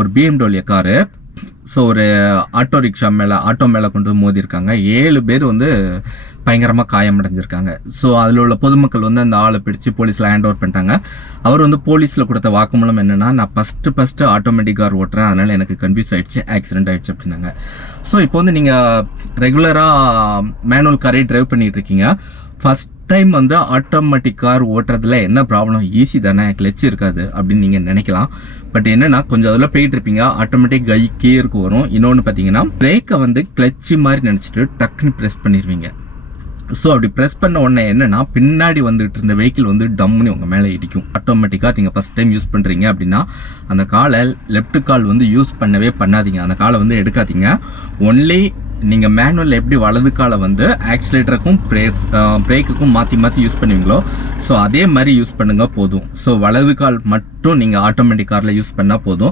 ஒரு BMW car. So ஒரு auto மேலே கொண்டு மோதிருக்காங்க. 7 பேர் வந்து பயங்கரமாக காயமடைஞ்சிருக்காங்க. ஸோ அதில் உள்ள பொதுமக்கள் வந்து அந்த ஆளை பிடிச்சி போலீஸில் ஹேண்ட் ஓவர் பண்ணிட்டாங்க. அவர் வந்து போலீஸில் கொடுத்த வாக்குமூலம் என்னன்னா, நான் ஃபஸ்ட்டு ஆட்டோமேட்டிக் கார் ஓட்டுறேன், அதனால் எனக்கு கன்ஃபியூஸ் ஆகிடுச்சு, ஆக்சிடென்ட் ஆகிடுச்சு அப்படின்னாங்க. ஸோ இப்போ வந்து நீங்கள் ரெகுலராக மேனுவல் காரே ட்ரைவ் பண்ணிகிட்டு இருக்கீங்க. ஃபஸ்ட் டைம் வந்து ஆட்டோமேட்டிக் கார் ஓட்டுறதுல என்ன ப்ராப்ளம், ஈஸி தானே, கிளச் இருக்காது அப்படின்னு நீங்கள் நினைக்கலாம். பட் என்னன்னா, கொஞ்சம் அதில் போயிட்டு இருப்பீங்க, ஆட்டோமேட்டிக் கீருக்கு வரும். இன்னொன்று பார்த்தீங்கன்னா, பிரேக்கை வந்து கிளச்சி மாதிரி நினச்சிட்டு டக்குன்னு ப்ரெஸ் பண்ணிடுவீங்க. ஸோ அப்படி ப்ரெஸ் பண்ண உடனே என்னன்னா, பின்னாடி வந்துட்டு இருந்த வெஹிக்கிள் வந்து டம்முன்னு உங்கள் மேலே இடிக்கும். ஆட்டோமேட்டிக்காக நீங்கள் ஃபஸ்ட் டைம் யூஸ் பண்ணுறீங்க அப்படின்னா அந்த காலை லெஃப்ட் கால் வந்து யூஸ் பண்ணவே பண்ணாதீங்க, அந்த காலை வந்து எடுக்காதீங்க. ஒன்லி நீங்கள் மேனுவல் எப்படி வலது காலை வந்து ஆக்சிலேட்டருக்கும் பிரேக்குக்கும் மாற்றி யூஸ் பண்ணுவீங்களோ, ஸோ அதே மாதிரி யூஸ் பண்ணுங்க போதும். ஸோ வலது கால் மட்டும் நீங்கள் ஆட்டோமேட்டிக் காரில் யூஸ் பண்ணால் போதும்.